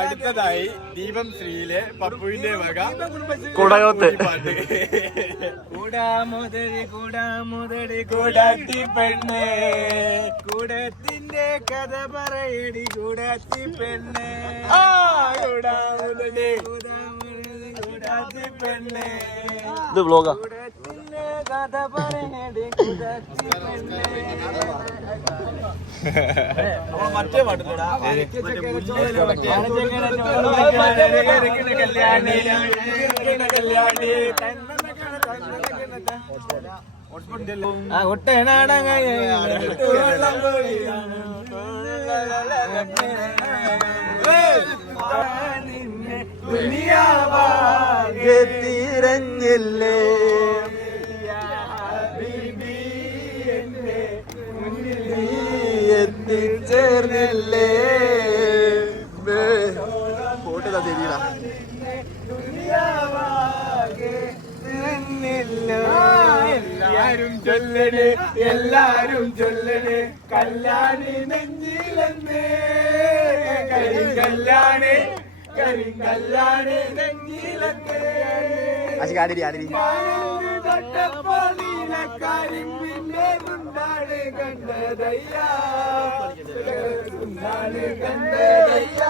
അടുത്തതായി ദീപം ശ്രീയിലെ പപ്പുവിന്റെ വക കുടയോത്ത് കൂടാമുതടി കൂടാത്തി പെണ്ണേ കൂടത്തിന്റെ കഥ പറയടി കൂടാത്തി പെണ്ണേ കൂടാമുതടി കൂടാത്തി പെണ്ണേ ഇത് വ്ലോഗാ കഥ പറയടി കൂടാത്തി പെണ്ണേ മറ്റേ പാട്ടിലൂടെ തീരഞ്ഞില്ലേ എത്തിച്ചേർന്നില്ലേ പോട്ടതാ ശരിയാ എല്ലാരും ചൊല്ലണ് കല്യാണി നെഞ്ചിലെന്നേ കരിങ്കല്യാണി കരിങ്കല്യാണി നെഞ്ചിലെന്നേ കരിമ്പിന്റെ മുണ്ടാണ് കണ്ടതയ്യ കണ്ടതയ്യ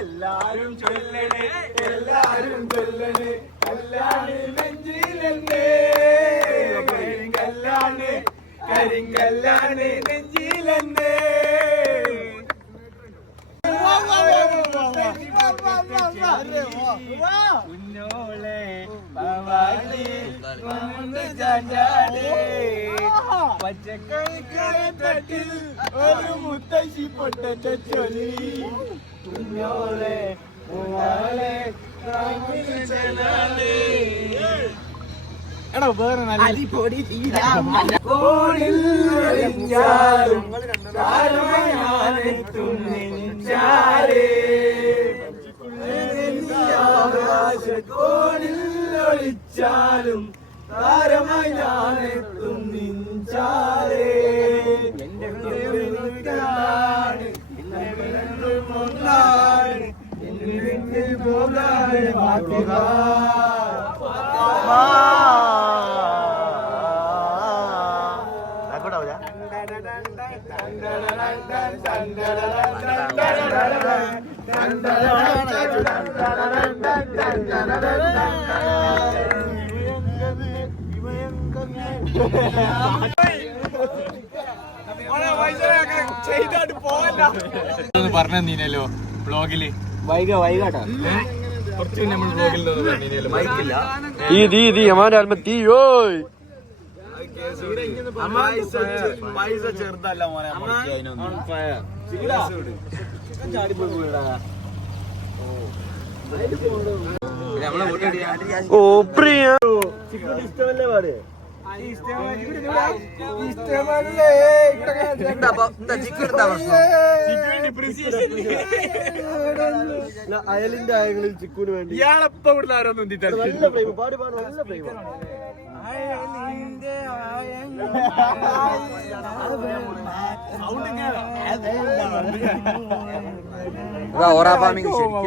എല്ലാരും ചൊല്ലണേ എല്ലാരും ചൊല്ലണേ കല്യാണി നെഞ്ചിലെന്നേ കരിങ്കല്യാണി കരിങ്കല്യാണി നെഞ്ചിലെന്നേ കുഞ്ഞോളെ പച്ചക്കറിക്കരത്തട്ടിൽ ഒരു മുത്തശ്ശി പൊട്ടറ്റ ചൊല്ലി കുഞ്ഞോളെ എടോ വേറെ നല്ല അരിപ്പൊടി ൊളിച്ചാലും താരമായി ഞാനെത്തും നിഞ്ചാരേ എന്റെ പറഞ്ഞല്ലോ ബ്ലോഗില് വൈകാട്ടാ കുറച്ച് നമ്മൾ ബ്ലോഗിൽ പൈസ ചെറുതല്ല മോനെ ഓ പ്രിയ ഇഷ്ടമല്ലേ പാട് അയലിന്റെ ആയകളിൽ ചിക്കുന് വേണ്ടി ഇയാളെപ്പ ഇവിടുന്ന് ആരോന്നും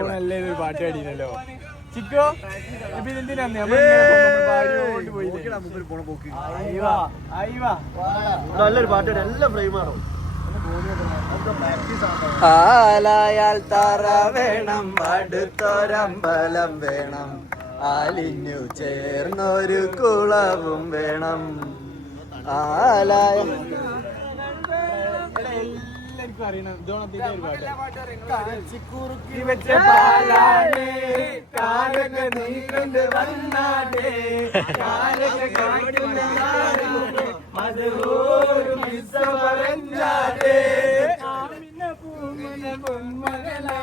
നല്ലൊരു പാട്ട് പാടിയല്ലോ ചിക്കോ ഇപ്പൊ ഇതെന്തിനാ നല്ലൊരു പാട്ട് എല്ലാം ഫ്രെയിമാണോ ആലായാൽ തറ വേണം അടുത്തൊരമ്പലം വേണം ആലിഞ്ഞു ചേർന്നൊരു കുളവും വേണം ആലായ ചിക്കുറുക്കി വെച്ച പാലാടേ കാലക നീ കൊണ്ട് വന്നാടേ കാലക മധുരോരു മിസ്സ പറഞ്ഞാടേ പൂമന പൊന്മകനാ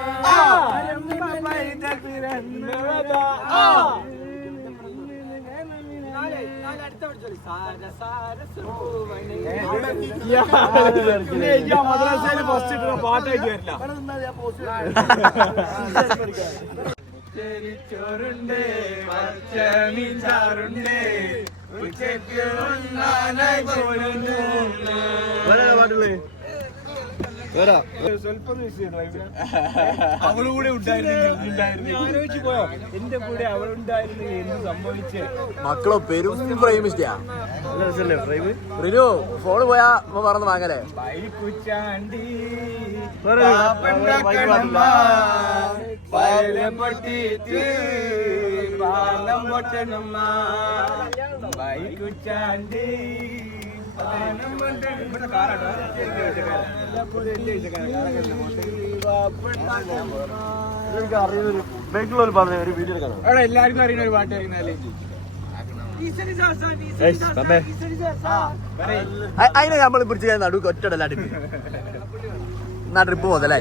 പൈത പിറന്നതാ മദ്രസയില് ഫസ്റ്റ് ഇട്ടുള്ള പാട്ടായിട്ട് വരില്ല ചോറുണ്ട് പച്ചമീൻചാറുണ്ട് ഉച്ചയ്ക്ക് പാട്ടുള്ളേ അവളുകൂടെ ആലോചിച്ച് പോയോ എന്റെ കൂടെ അവളുണ്ടായിരുന്നെങ്കിൽ എന്ത് സംഭവിച്ചേ? മക്കളോ പെരും പ്രേമിച്ചാ ഫോണ് പോയാ മറന്ന് വാങ്ങലേ ബൈക്കുച്ചാണ്ടി ബൈക്കുച്ചാണ്ടി ബാംഗ്ലൂർ പറഞ്ഞ ഒരു വീഡിയോ കാണാം. അവിടെ എല്ലാവർക്കും അറിയുന്ന ഒരു പാട്ട് കഴിഞ്ഞാലേ അതിനെ നമ്മൾ പിടിച്ച് നടുക്ക് ഒറ്റടല്ലാട്ടി എന്നാ ട്രിപ്പ് പോതല്ലേ?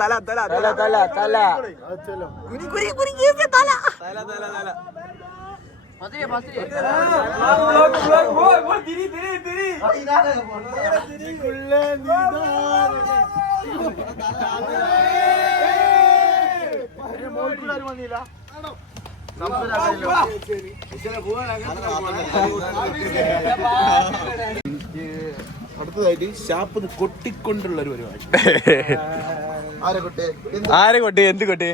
തല തല തല തല തല അടുത്തതായിട്ട് ഷാപ്പ് കൊട്ടിക്കൊണ്ടുള്ള ഒരു പരിപാടി. ആരെ കൊട്ടെ എന്ത് കൊട്ടെ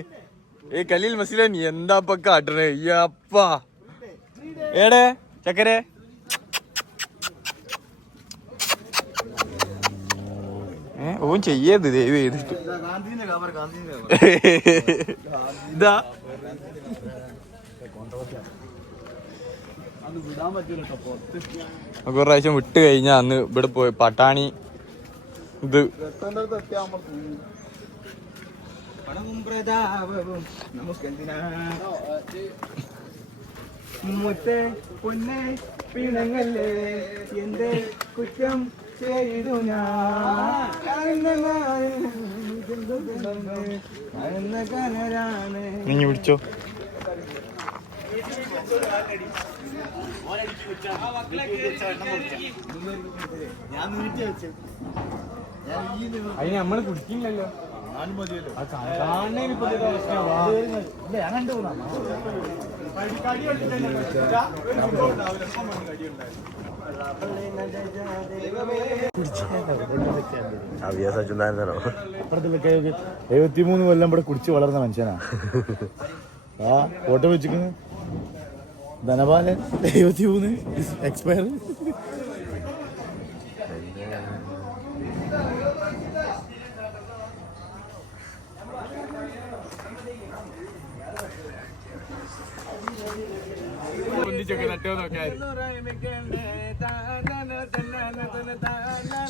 ഏ കലീൽ മസീലൻ എന്താപ്പ കാട്ടണേ അപ്പാ ഏടെ ചക്കരെ ഓൻ ചെയ്യത് ദൈവം ചെയ്തിട്ട് ഇതാ ഒരു പ്രാവശ്യം വിട്ട് കഴിഞ്ഞാ അന്ന് ഇവിടെ പോയി പട്ടാണി ഇത് മുത്തേ പൊന്നെ പിണങ്ങല്ലേ എന്റെ കുറ്റം ചെയ്തു നീ പിടിച്ചോ. അതിന് നമ്മള് കുടിക്കില്ലല്ലോ. അപ്പുറത്തിലൊക്കെ 73 കൊല്ലം ഇവിടെ കുടിച്ച് വളർന്ന മനുഷ്യനാ. ആ ഫോട്ടോ വെച്ചിരിക്കുന്നു ധനപാലൻ 73 എക്സ്പയർ.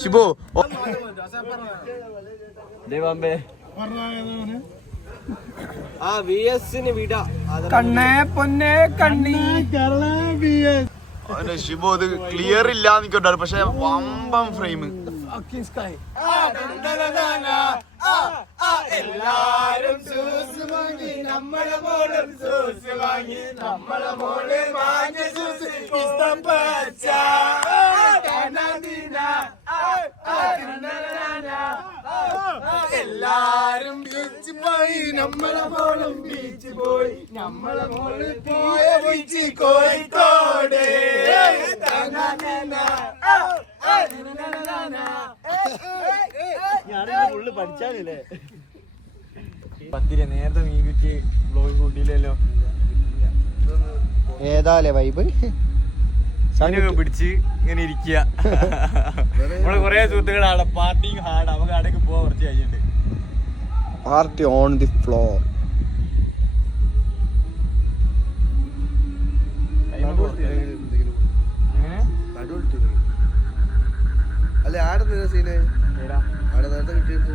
ശിബു കണ്ണേ പൊന്നെ കണ്ണി ശിബു അത് ക്ലിയർ ഇല്ല നിക്കണ്ടാണ് പക്ഷെ വമ്പം ഫ്രെയിം. എല്ലാരും സൂസ് വാങ്ങി നമ്മളെ മോളും സൂസ് വാങ്ങി നമ്മളെ മോള് വാങ്ങി സൂസ് ഇഷ്ടം പച്ച എല്ലാരും ബീച്ച് പോയി നമ്മളെ മോളും ബീച്ച് പോയി നമ്മളെ മോള് പോയ ബീച്ച് കോഴിക്കോട് പഠിച്ചാലേ പത്തിരി നേരത്തെ മീൻ കിട്ടി ബ്ലോഗ് കൂട്ടിയില്ലല്ലോ. ഏതാലേ വൈബ് സാധനമൊക്കെ പിടിച്ച് ഇങ്ങനെ ഇരിക്കുക. നമ്മള് കൊറേ സുഹൃത്തുക്കളാണ് പാർട്ടിയും ഹാർഡ് നമുക്ക് അവിടേക്ക് പോവാ കുറച്ച് കഴിഞ്ഞിട്ട്. Party on the floor. അല്ലെ ആടെ സീന്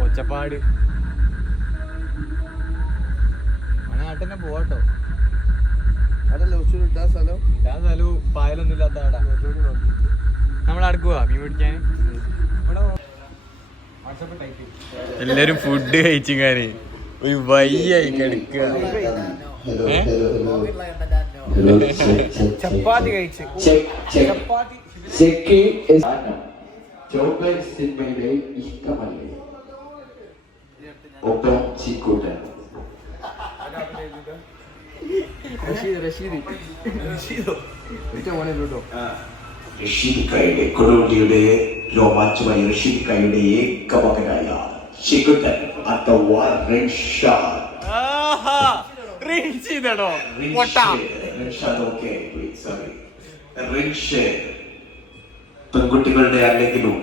ഒച്ചപ്പാട് നാട്ടിന്നെ പോവാട്ടോ. സ്ഥലവും പായലൊന്നും ഇല്ലാത്ത ആടാ. നമ്മളവിടെ പോവാ മീൻ പിടിക്കാൻ. എല്ലാരും ഫുഡ് കഴിച്ചിങ്ങാന് ഒരു വയ്യായി കിടക്കുക. ചപ്പാത്തി കഴിച്ച് സിനിമയിലെ ഇഷ്ടമല്ലേ ഒപ്പം ചിക്കൂട്ടൻ റഷീദിക്കായുടെ കൊടുമുടിയുടെ രോമാഞ്ചമായ റഷീദിക്കായുടെ ഏകമകനായ ശിഖുതൻ അഥവാ റിൻഷാദ്. പെൺകുട്ടികളുടെ അല്ലെങ്കിലും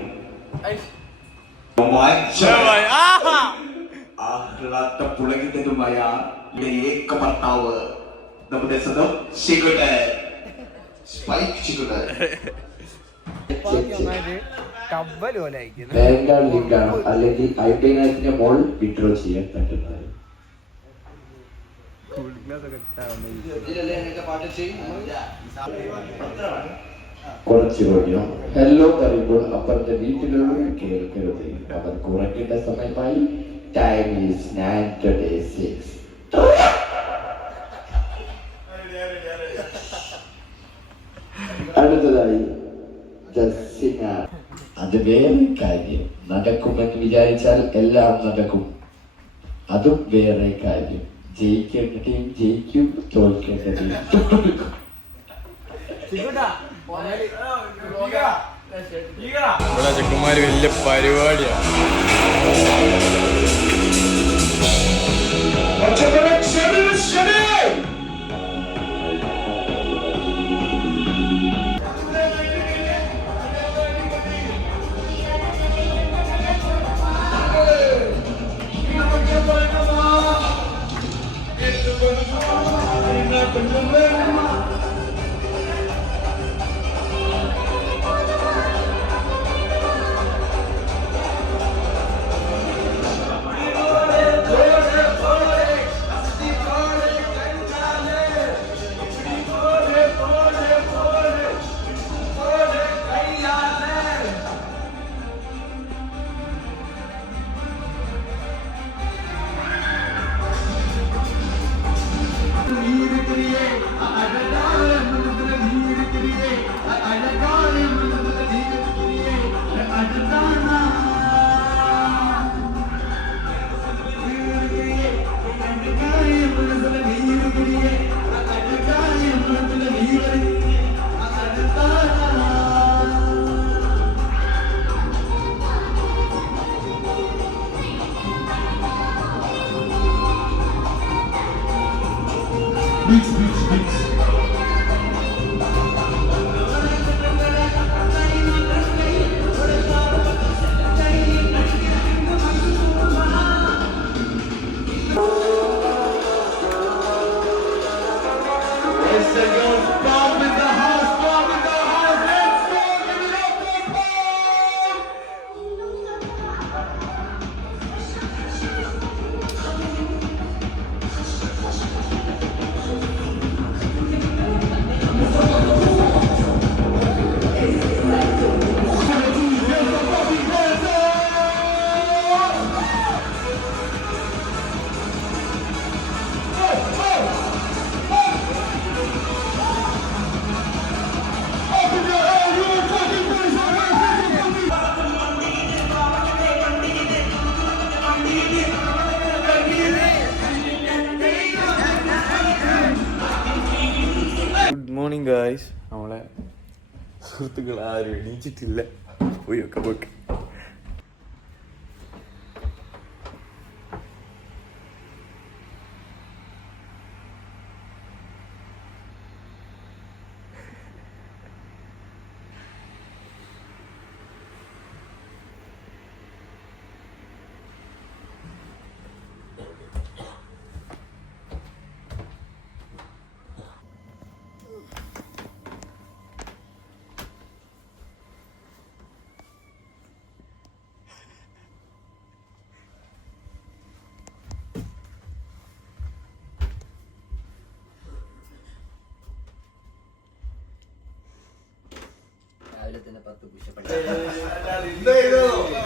ആഹ്ലാദ പുളകിതനുമായ ഏക ഭർത്താവ് നമ്മുടെ സ്വന്തം ശിഖുതൻ. സ്പൈക്ക് ശിഖുതൻ ബാങ്കാൾ ലിങ്കാണ് അല്ലെങ്കിൽ ഐഡിയത്തിന്റെ മോൾ വിഡ്രോ ചെയ്യാൻ പറ്റുന്നത്. കുറച്ച് ഓഡിയോ ഹലോ പറയുമ്പോൾ അപ്പുറത്തെ വീട്ടിലുള്ള കേൾക്കരുത്. അവർക്ക് ഉറക്കേണ്ട സമയമായി. Time is 9:36. അടുത്തതായി അത് വേറെ കാര്യം. നടക്കുമെന്ന് വിചാരിച്ചാൽ എല്ലാം നടക്കും. അതും വേറെ കാര്യം. ജയിക്കേണ്ട ടീം ജയിക്കും, തോൽക്കേണ്ട ടീം തോൽക്കും. ഇവിടെ ചെക്കന്മാര് വലിയ പരിപാടിയാണ്. Good morning guys. നമ്മളെ സുഹൃത്തുക്കൾ ആരും എണീച്ചിട്ടില്ല. പോയൊക്കെ പോയി.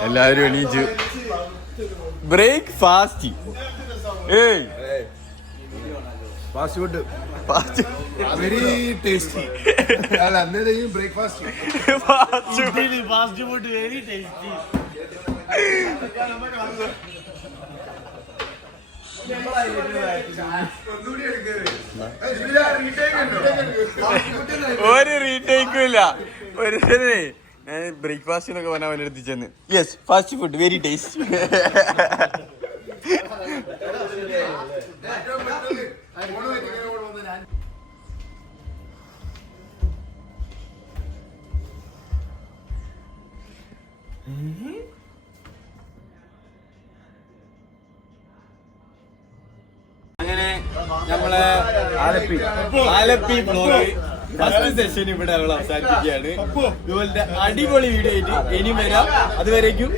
എല്ലാവരും എണീച്ച് breakfast. Fast food very tasty. അല്ല അന്നേരം breakfast fast food very tasty. ഒരു റീടേക്കും ഇല്ല. ഒരു ഞാൻ ബ്രേക്ക്ഫാസ്റ്റ് എന്നൊക്കെ പറഞ്ഞാൽ അവൻ്റെ അടുത്ത് ചെന്ന് yes fast food very taste. അങ്ങനെ നമ്മളെ ആലപ്പി ബ്ലോഗ് ഫസ്റ്റ് സെഷൻ ഇവിടെ ഞങ്ങൾ അവസാനിപ്പിക്കുകയാണ്. ഇതുപോലത്തെ അടിപൊളി വീഡിയോ ആയിട്ട് ഇനിയും വരാം. അതുവരേക്കും